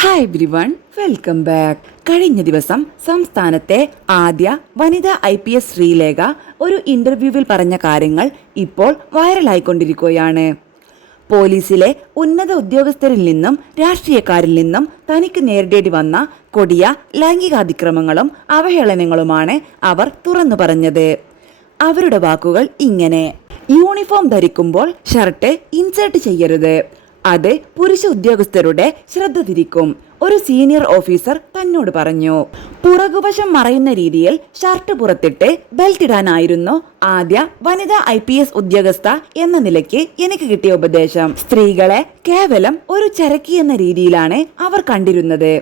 Hi everyone, welcome back. കഴിഞ്ഞ ദിവസം സംസ്ഥാനത്തെ ആദ്യ വനിതാ IPS ശ്രീലേഖ ഒരു ഇന്റർവ്യൂവിൽ പറഞ്ഞ കാര്യങ്ങൾ ഇപ്പോൾ വൈറലായിക്കൊണ്ടിരിക്കുകയാണ്. പോലീസിലെ ഉന്നത ഉദ്യോഗസ്ഥരിൽ നിന്നും രാഷ്ട്രീയക്കാരിൽ നിന്നും തനിക്ക് നേരിടേണ്ടി വന്ന കൊടിയ ലൈംഗികാതിക്രമങ്ങളും അവഹേളനങ്ങളുമാണ് അവർ തുറന്നു പറഞ്ഞത്. അവരുടെ വാക്കുകൾ ഇങ്ങനെ: യൂണിഫോം ധരിക്കുമ്പോൾ ഷർട്ട് ഇൻസേർട്ട് ചെയ്യരുത്, അത് പുരുഷ ഉദ്യോഗസ്ഥരുടെ ശ്രദ്ധ തിരിക്കും, ഒരു സീനിയർ ഓഫീസർ തന്നോട് പറഞ്ഞു. പുറകുവശം മറയുന്ന രീതിയിൽ ഷർട്ട് പുറത്തിട്ട് ബെൽറ്റ് ഇടാനായിരുന്നു ആദ്യ വനിതാ IPS ഉദ്യോഗസ്ഥ എന്ന നിലയ്ക്ക് എനിക്ക് കിട്ടിയ ഉപദേശം. സ്ത്രീകളെ കേവലം ഒരു ചരക്കി എന്ന രീതിയിലാണ് അവർ കണ്ടിരുന്നത്.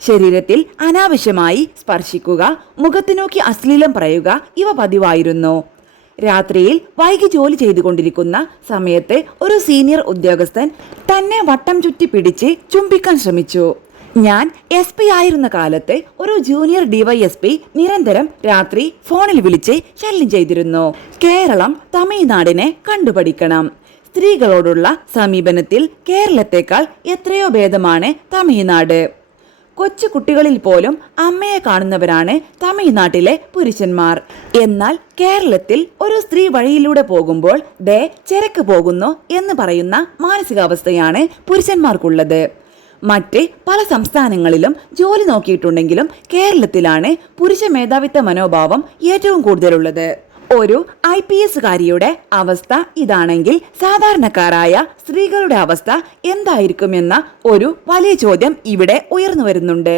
ശരീരത്തിൽ അനാവശ്യമായി സ്പർശിക്കുക, മുഖത്ത് നോക്കി അശ്ലീലം പറയുക ഇവ പതിവായിരുന്നു. രാത്രിയിൽ വൈകി ജോലി ചെയ്തുകൊണ്ടിരിക്കുന്ന സമയത്ത് ഒരു സീനിയർ ഉദ്യോഗസ്ഥൻ തന്നെ വട്ടം ചുറ്റി പിടിച്ച് ചുംബിക്കാൻ ശ്രമിച്ചു. ഞാൻ SP ആയിരുന്ന കാലത്ത് ഒരു ജൂനിയർ DYSP നിരന്തരം രാത്രി ഫോണിൽ വിളിച്ച് ശല്യം ചെയ്തിരുന്നു. കേരളം തമിഴ്നാടിനെ കണ്ടുപഠിക്കണം. സ്ത്രീകളോടുള്ള സമീപനത്തിൽ കേരളത്തെക്കാൾ എത്രയോ ഭേദമാണ് തമിഴ്നാട്. കൊച്ചു കുട്ടികളിൽ പോലും അമ്മയെ കാണുന്നവരാണ് തമിഴ്നാട്ടിലെ പുരുഷന്മാർ. എന്നാൽ കേരളത്തിൽ ഒരു സ്ത്രീ വഴിയിലൂടെ പോകുമ്പോൾ ദേ ചെരക്ക് പോകുന്നു എന്ന് പറയുന്ന മാനസികാവസ്ഥയാണ് പുരുഷന്മാർക്കുള്ളത്. മറ്റ് പല സംസ്ഥാനങ്ങളിലും ജോലി നോക്കിയിട്ടുണ്ടെങ്കിലും കേരളത്തിലാണ് പുരുഷ മേധാവിത്വ മനോഭാവം ഏറ്റവും കൂടുതലുള്ളത്. ഒരു IPS കാരിയുടെ അവസ്ഥ ഇതാണെങ്കിൽ സാധാരണക്കാരായ സ്ത്രീകളുടെ അവസ്ഥ എന്തായിരിക്കുമെന്ന ഒരു വലിയ ചോദ്യം ഇവിടെ ഉയർന്നു വരുന്നുണ്ട്.